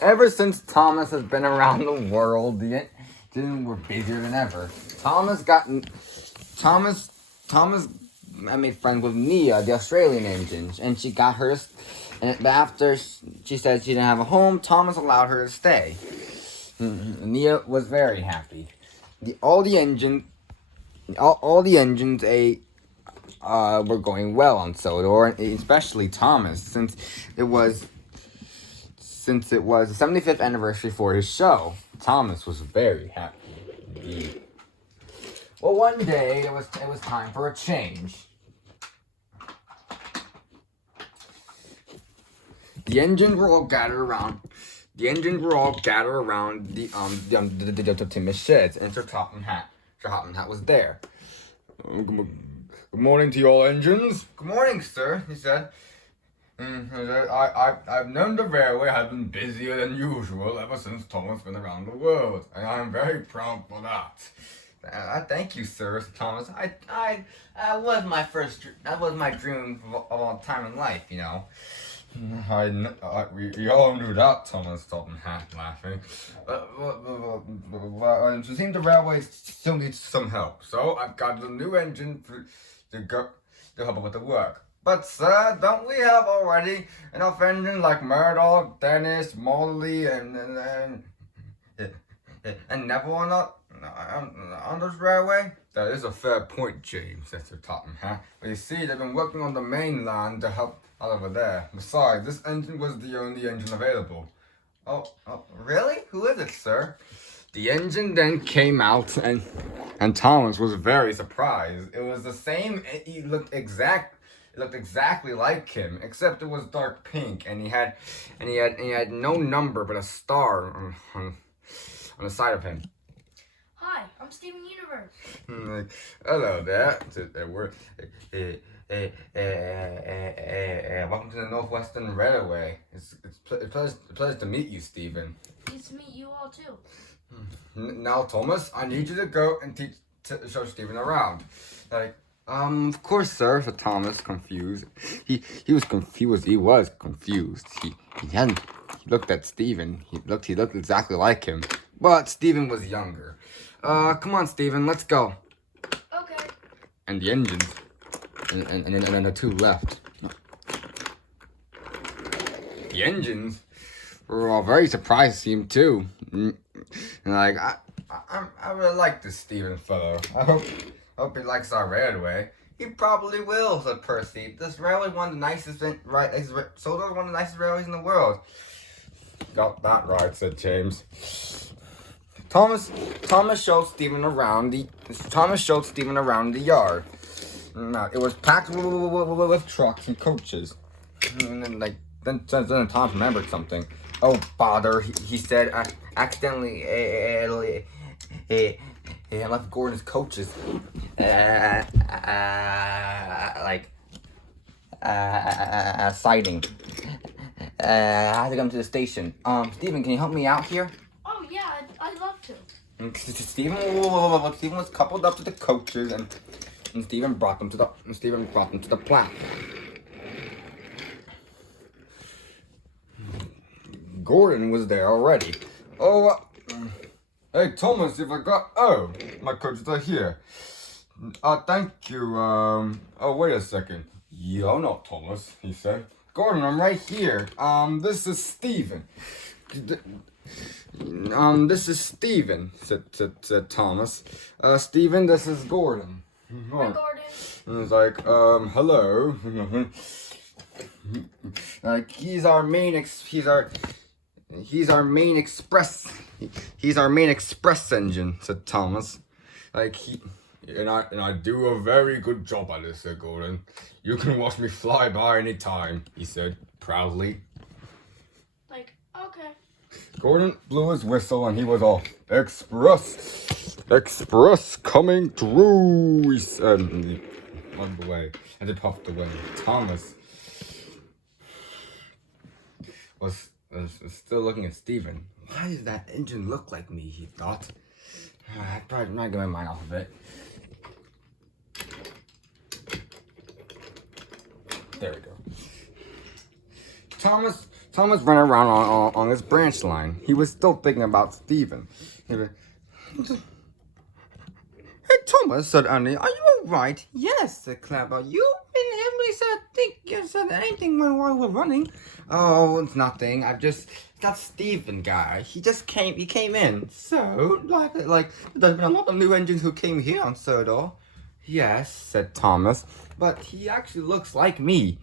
Ever since Thomas has been around the world, the engines were busier than ever. Thomas I made friends with Nia, the Australian engine, and she got her. And after she said she didn't have a home, Thomas allowed her to stay. Nia was very happy. All the engines were going well on Sodor, especially Thomas, since it was the 75th anniversary for his show. Thomas was very happy indeed. Well, one day it was time for a change. The engines were all gathered around the Tim's sheds, and Sir Topham Hatt was there. Good morning to you all, engines. Good morning, sir, he said. I've known the railway has been busier than usual ever since Thomas has been around the world, and I'm very proud for that. Thank you, sir, Thomas. That was my dream of all time in life, you know. We all knew that, Thomas Topham Hatt, laughing. It seems the railway still needs some help, so I've got a new engine to help with the work. But, sir, don't we have already enough engines like Murdoch, Dennis, Morley, and Neville on this railway? That is a fair point, James, said Sir Topham Hatt. But you see, they've been working on the mainland to help out over there. Besides, this engine was the only engine available. Oh, really? Who is it, sir? The engine then came out, and Thomas was very surprised. It was the same. It looked exactly like him, except it was dark pink, and he had no number but a star on the side of him. Hi, I'm Steven Universe. Hello there. Welcome to the Northwestern Railway. It's a pleasure to meet you, Steven. Nice to meet you all too. Now, Thomas, I need you to go and show Steven around. Of course, sir, said Thomas, confused. He was confused. He looked at Steven. He looked exactly like him. But Steven was younger. Come on, Steven, let's go. Okay. And the engines. And then the two left. The engines were all very surprised to see him too. And I really like this Steven fellow. I hope he likes our railway. He probably will, said Percy. This railway is one of the nicest railways in the world. Got that right, said James. Thomas showed Steven around the yard. Now, it was packed with trucks and coaches. And then Tom remembered something. Oh, bother, he said, accidentally I left Gordon's coaches sighting. I have to come to the station. Steven, can you help me out here? Oh yeah, I'd love to. Steven was coupled up to the coaches, and Steven brought them to the platform. Gordon was there already. Hey Thomas, if I got my coaches are here. Thank you. Wait a second. You're not Thomas, he said. Gordon, I'm right here. This is Steven. This is Steven, said Thomas. Steven, this is Gordon. Hi, Gordon. And it's like, hello. He's our main express engine, said Thomas. And I do a very good job at this, said Gordon. You can watch me fly by any time, he said proudly. Okay. Gordon blew his whistle and he was off. Express coming through, he said. And he puffed away. Thomas was still looking at Steven. Why does that engine look like me, he thought. I probably not get my mind off of it. There we go. Thomas Thomas ran around on his branch line. He was still thinking about Stephen. He was, "Hey, Thomas," said Annie, "are you all right?" "Yes," said Clever. "You and Emily said think you said anything while we're running." "Oh, it's nothing. I've just that Stephen guy. He came in. So like there's been a lot of new engines who came here on Sodor." "Yes," said Thomas, "but he actually looks like me."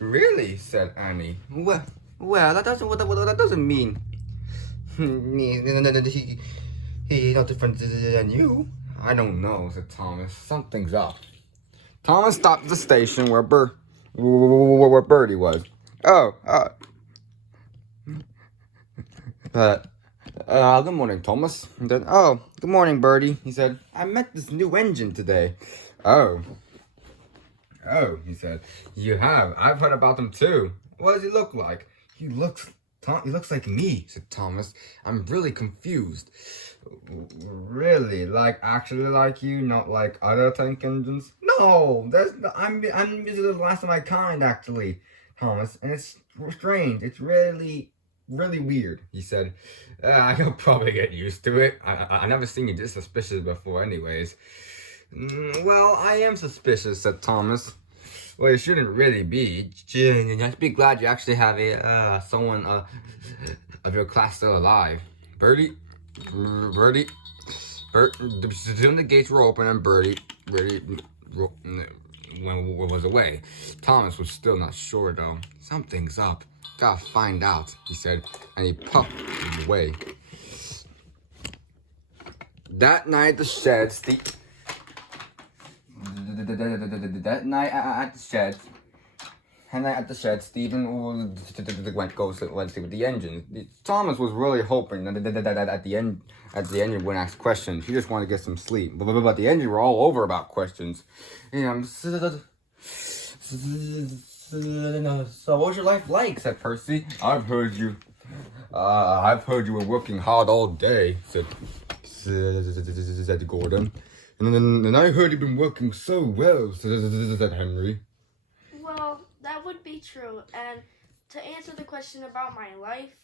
"Really?" said Annie. Well, that doesn't what that doesn't mean. He's no different than you." "I don't know," said Thomas. "Something's up." Thomas stopped at the station where Birdie was. "Oh, good morning, Thomas." And then, "Oh, good morning, Birdie." He said, "I met this new engine today." "Oh, he said. "You have? I've heard about him too. What does he look like?" He looks like me," said Thomas. "I'm really confused." "Really? Like actually like you, not like other tank engines?" "No, I'm usually the last of my kind actually, Thomas, and it's strange. It's really weird," he said. "You'll probably get used to it. I've never seen you this suspicious before anyways." "Well, I am suspicious," said Thomas. "Well, you shouldn't really be. Just be glad you actually have someone of your class still alive." Birdie, soon the gates were open and Birdie was away. Thomas was still not sure though. "Something's up. Gotta find out," he said, and he puffed away. That night the shed, That night at the shed, Stephen went to see with the engine. Thomas was really hoping that at the engine wouldn't ask questions. He just wanted to get some sleep. But the engine were all over about questions. "So what's your life like?" said Percy. I've heard you were working hard all day," said Gordon. And I heard you've been working so well," said Henry. Well, that would be true. And to answer the question about my life,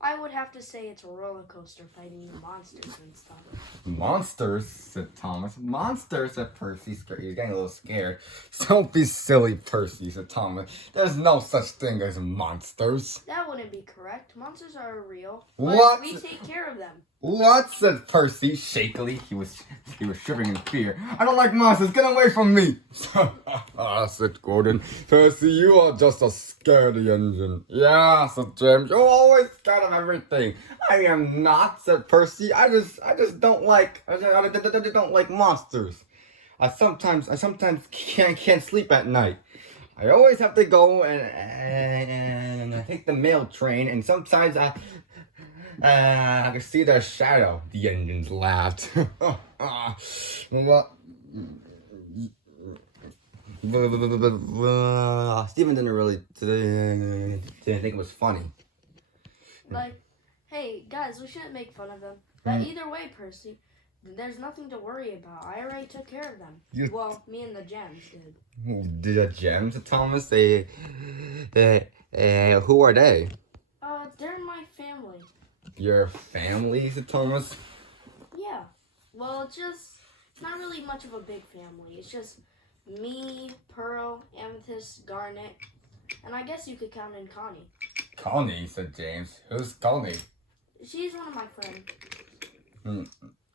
I would have to say it's a roller coaster fighting the monsters and stuff. "Monsters?" said Thomas. "Monsters?" said Percy. He's getting a little scared. "Don't be silly, Percy," said Thomas. "There's no such thing as monsters." That wouldn't be correct. Monsters are real. What? We take care of them. "What?" said Percy shakily. He was shivering in fear. "I don't like monsters. Get away from me!" said Gordon. "Percy, you are just a scaredy engine." "Yeah," said James. "You're always scared of everything." "I am not," said Percy. I just don't like monsters. I sometimes can't sleep at night. I always have to go and I take the mail train, and sometimes I can see their shadow." The engines laughed. Stephen didn't think it was funny. Like, hey, guys, we shouldn't make fun of them. But either way, Percy, there's nothing to worry about. I already took care of them. Well, me and the gems did. The gems, Thomas? Who are they? They're my family. Your family, said Thomas? Yeah. Well, it's not really much of a big family. It's just me, Pearl, Amethyst, Garnet, and I guess you could count in Connie. "Connie," said James. "Who's Connie?" She's one of my friends.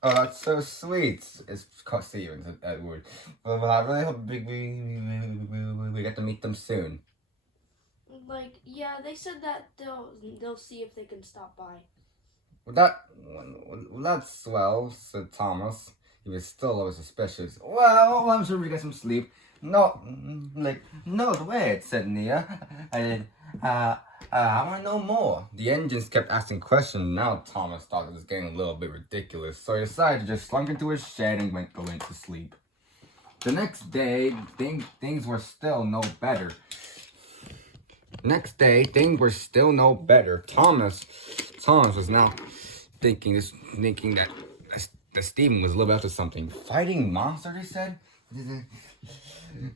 "Oh, that's so sweet." It's Stephen, said Edward. "Well, I really hope we get to meet them soon." Like, yeah, they said that they'll see if they can stop by. Well, that's swell," said Thomas. He was still a little suspicious. "Well, I'm sure we get some sleep." No way," said Nia. "I want to know more." The engines kept asking questions. Now Thomas thought it was getting a little bit ridiculous, so he decided to just slunk into his shed and go into sleep. The next day, things were still no better. Thomas was now thinking that Stephen was a little after something. "Fighting monsters," he said.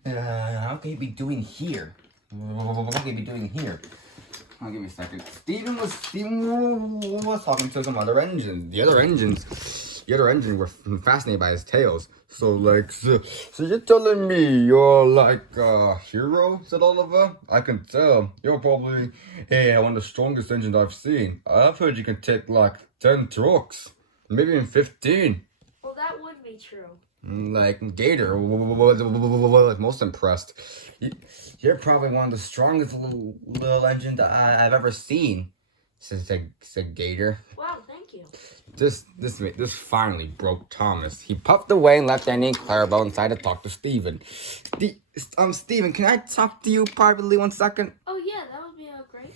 "How can he be doing here?" what could he be doing here? Give me a second. Steven was talking to some other engines. The other engines were fascinated by his tails. So you're telling me you're like a hero? Said Oliver. I can tell. You're probably one of the strongest engines I've seen. I've heard you can take like 10 trucks, maybe even 15. Well, that would be true. Like Gator was most impressed. You're probably one of the strongest little engines I've ever seen, said Gator. Wow, thank you. This finally broke Thomas. He puffed away and left Andy and Clarabelle inside to talk to Steven. Steven, can I talk to you privately 1 second? Oh yeah, that would be great.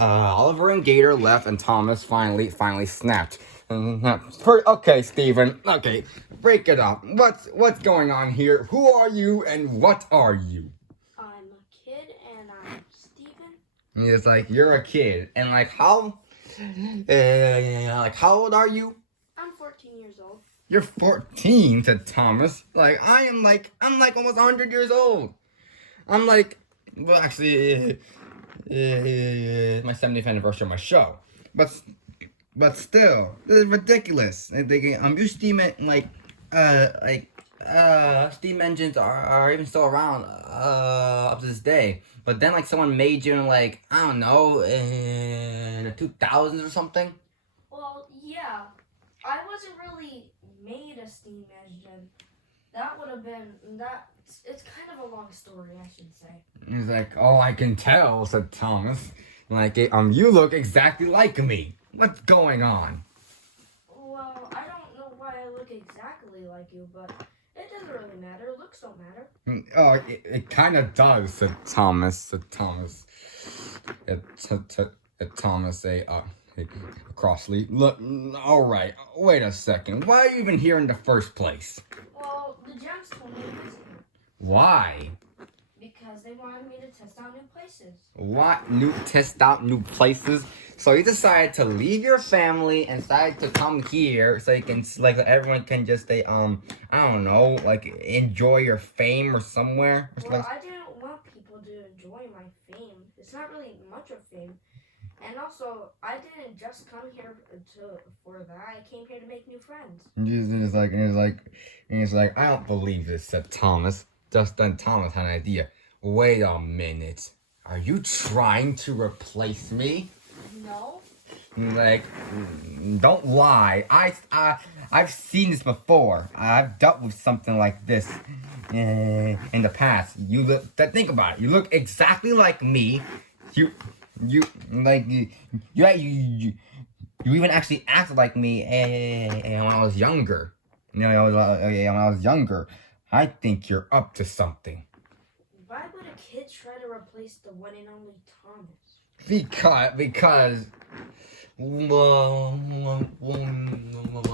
Oliver and Gator left, and Thomas finally snapped. Okay, Steven. Okay, break it up. What's going on here? Who are you and what are you? I'm a kid and I'm Steven. And he's like, you're a kid, and like how old are you? I'm 14 years old. You're 14, said Thomas. Like I'm like almost 100 years old. I'm like, well, actually, my 70th anniversary of my show, but still, this is ridiculous. I'm used to steam engines are even still around up to this day. But then like someone made you in like, I don't know, in the 2000s or something. Well, yeah, I wasn't really made a steam engine. That would have been it's kind of a long story, I should say. He's like, oh, I can tell, said Thomas. Like, you look exactly like me. What's going on? Well, I don't know why I look exactly like you, but it doesn't really matter. Looks don't matter. Oh, it kind of does, said Thomas. Thomas, crossly. Look, all right. Wait a second. Why are you even here in the first place? Well, the gems told me to visit you. Why? Because they wanted me to test out new places. What? Test out new places? So you decided to leave your family and decided to come here so you can, like, everyone can just stay, I don't know, like, enjoy your fame or somewhere? Well, I didn't want people to enjoy my fame. It's not really much of fame. And also, I didn't just come here for that. I came here to make new friends. And he's like, I don't believe this, said Thomas. Just then Thomas had an idea. Wait a minute. Are you trying to replace me? No. Like, don't lie. I've seen this before. I've dealt with something like this in the past. Think about it. You look exactly like me. You even actually acted like me when I was younger. When I was younger. I think you're up to something. Why would a kid try to replace the one and only Thomas? Because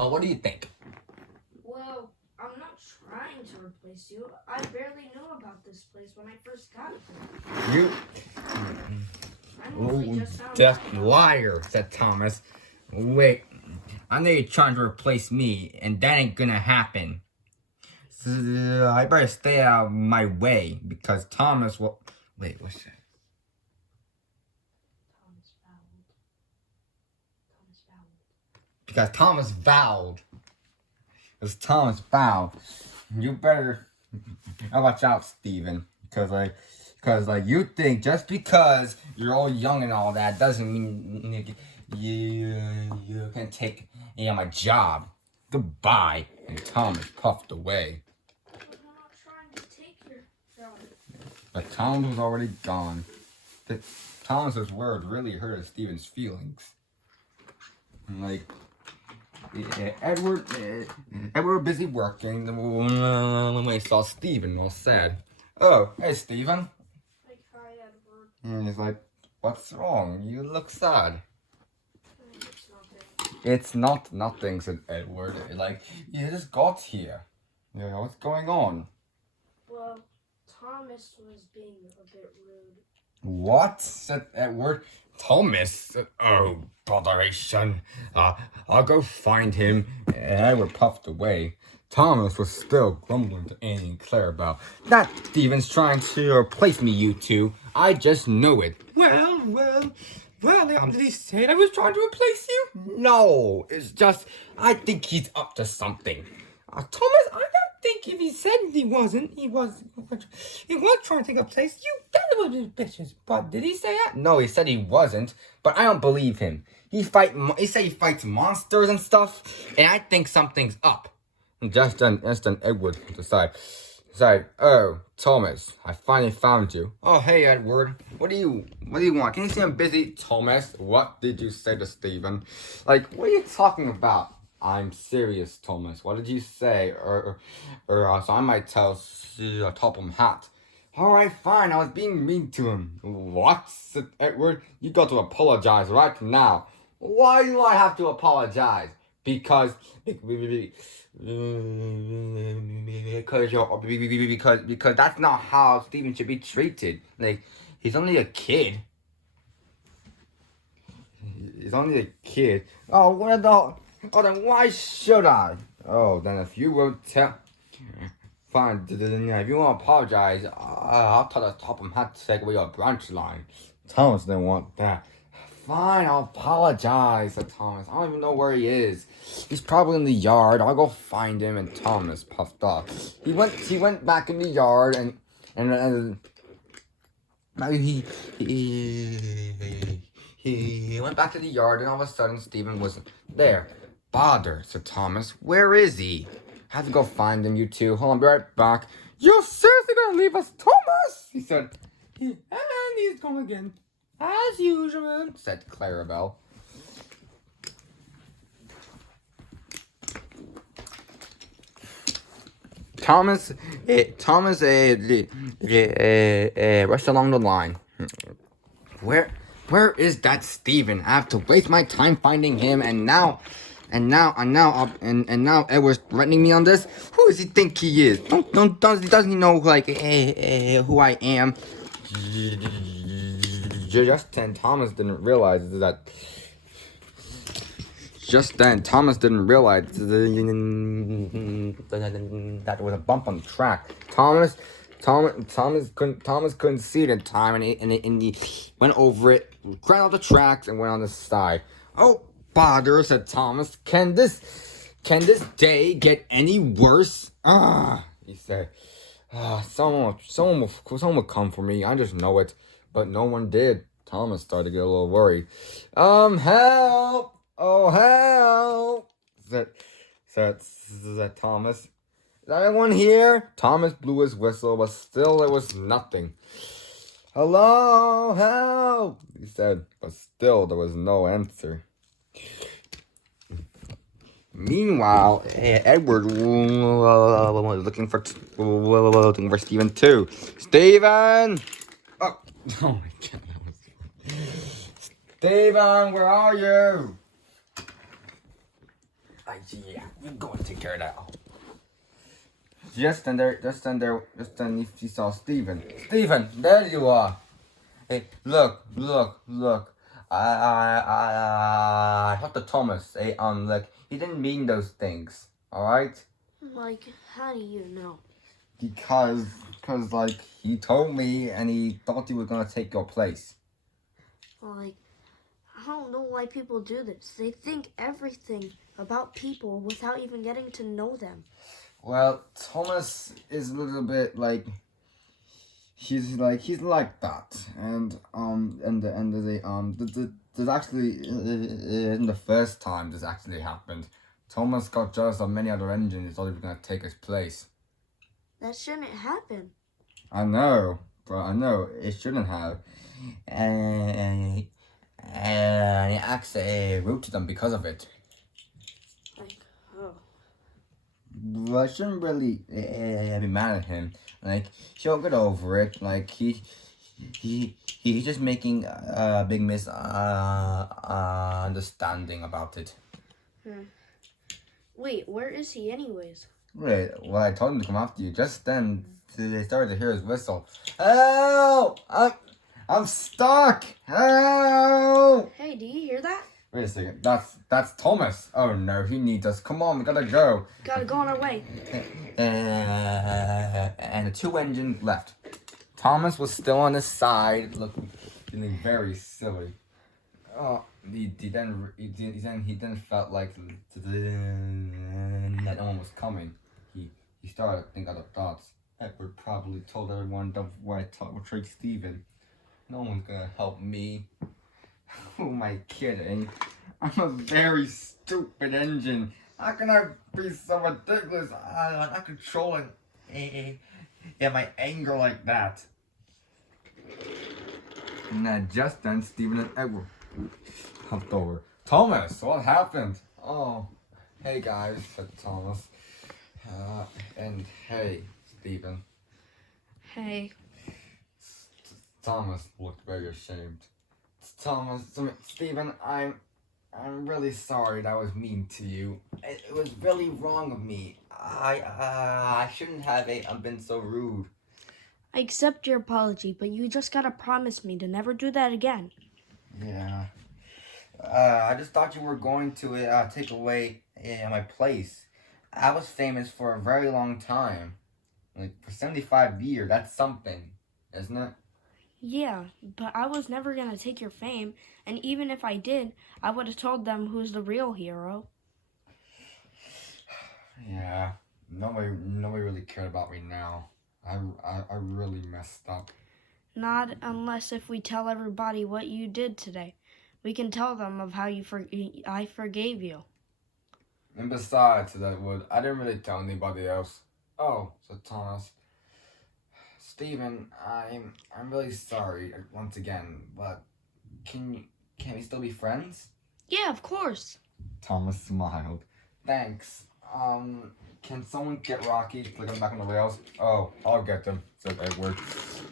what do you think? Well, I'm not trying to replace you. I barely knew about this place when I first got here. Just liar, said Thomas. Wait, I know you're trying to replace me, and that ain't gonna happen. So, I better stay out of my way, because Thomas will... Wait, what's that? Because Thomas vowed. You better watch out, Steven. Because you think just because you're all young and all that doesn't mean you can take my job. Goodbye. And Thomas puffed away. I'm not trying to take your job. But Thomas was already gone. Thomas's words really hurt Steven's feelings. Like, Edward was busy working when we saw Steven all sad. Oh, hey Steven. Like, hi Edward. And he's like, what's wrong? You look sad. It's nothing. It's not nothing, said Edward. Like, you just got here. Yeah, what's going on? Well, Thomas was being a bit rude. What? Said Edward. Thomas? Oh, botheration. I'll go find him. And Edward puffed away. Thomas was still grumbling to Annie and Claire about that Steven's trying to replace me, you two. I just know it. Well, did he say I was trying to replace you? No, it's just, I think he's up to something. Thomas, I don't think if he said he wasn't, he was trying to take a place. You got a little bit bitches. But did he say that? No, he said he wasn't, but I don't believe him. He said he fights monsters and stuff, and I think something's up. And just then Edward decided, oh, Thomas, I finally found you. Oh, hey, Edward. What do you want? Can you see I'm busy? Thomas, what did you say to Stephen? Like, what are you talking about? I'm serious, Thomas. What did you say? Or so I might tell Topham Hat. All right, fine. I was being mean to him. What? Said Edward. You got to apologize right now. Why do I have to apologize? Because that's not how Stephen should be treated. Like, he's only a kid. He's only a kid. Oh, then why should I? Oh, then if you won't tell, fine. If you won't apologize, I'll tell the Topham Hat to take away your branch line. Thomas didn't want that. Fine, I'll apologize, said Thomas. I don't even know where he is. He's probably in the yard. I'll go find him. And Thomas puffed off. He went back in the yard and he went back to the yard, and all of a sudden Stephen wasn't there. Bother, said Thomas. Where is he? I have to go find him, you two. Hold on, be right back. You're seriously gonna leave us, Thomas? He said. And he's gone again. As usual, said Clarabelle. Thomas rushed along the line. Where is that Stephen? I have to waste my time finding him, and now Edward's threatening me on this. Who does he think he is? Doesn't he know who I am? Just then, Thomas didn't realize that there was a bump on the track. Thomas couldn't see it in time, and he went over it, ran off the tracks, and went on the side. Oh, bother, said Thomas. Can this day get any worse? He said. Someone will come for me. I just know it. But no one did. Thomas started to get a little worried. Help! Oh, help! Said Thomas. Is anyone here? Thomas blew his whistle, but still there was nothing. Hello, help! He said, but still there was no answer. Meanwhile, Edward was looking for Stephen too. Stephen! Oh my God! Stephen, where are you? Yeah, we're going to take care of that. Just then he saw Stephen. Stephen, there you are. Hey, look. I talked to Thomas. Hey, he didn't mean those things. All right. Like, how do you know? Because he told me, and he thought he was gonna take your place. Like, I don't know why people do this. They think everything about people without even getting to know them. Well, Thomas is a little bit like he's like that, and there's actually isn't the first time this actually happened. Thomas got jealous of many other engines and thought he was gonna take his place. That shouldn't happen. I know it shouldn't have, and he acts rude to them because of it. Like, oh. Well, I shouldn't really be mad at him. Like, he'll get over it. Like, he's just making a big misunderstanding about it. Wait, where is he anyways? Wait, well, I told him to come after you. Just then, they started to hear his whistle. Help! I'm stuck! Help! Hey, do you hear that? Wait a second. That's Thomas. Oh no, he needs us. Come on, we gotta go. Gotta go on our way. And the two engines left. Thomas was still on his side, looking, feeling very silly. Oh, he then felt like that no one was coming. He started to think other thoughts. Edward probably told everyone why I betrayed Stephen. No one's gonna help me. Who am I kidding? I'm a very stupid engine. How can I be so ridiculous? I'm not controlling my anger like that. And then just then, Stephen and Edward hopped over. Thomas, what happened? Oh, hey guys, said Thomas. And hey, Stephen. Hey. Thomas looked very ashamed. Stephen, I'm really sorry that I was mean to you. It was really wrong of me. I shouldn't have been so rude. I accept your apology, but you just gotta promise me to never do that again. Yeah. I just thought you were going to take away my place. I was famous for a very long time. Like, for 75 years, that's something, isn't it? Yeah, but I was never gonna take your fame, and even if I did, I would have told them who's the real hero. Yeah, nobody really cared about me now. I really messed up. Not unless if we tell everybody what you did today. We can tell them of how I forgave you. And besides, I didn't really tell anybody else. Oh, said Thomas. Stephen, I'm really sorry once again, but can we still be friends? Yeah, of course. Thomas smiled. Thanks. Can someone get Rocky to put him back on the rails? Oh, I'll get them, said Edward.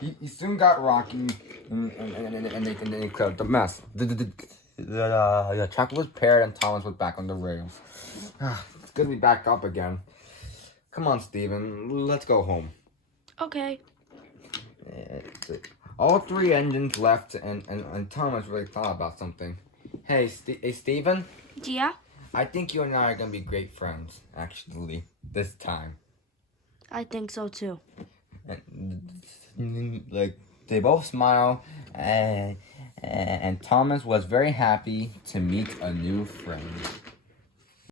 He soon got Rocky, and they cleared up the mess. The track was paired, and Thomas was back on the rails. It's good to be back up again. Come on, Stephen, let's go home. Okay. All three engines left, and Thomas really thought about something. Hey, Stephen? Yeah? I think you and I are going to be great friends, actually, this time. I think so too. Like, they both smile, and Thomas was very happy to meet a new friend.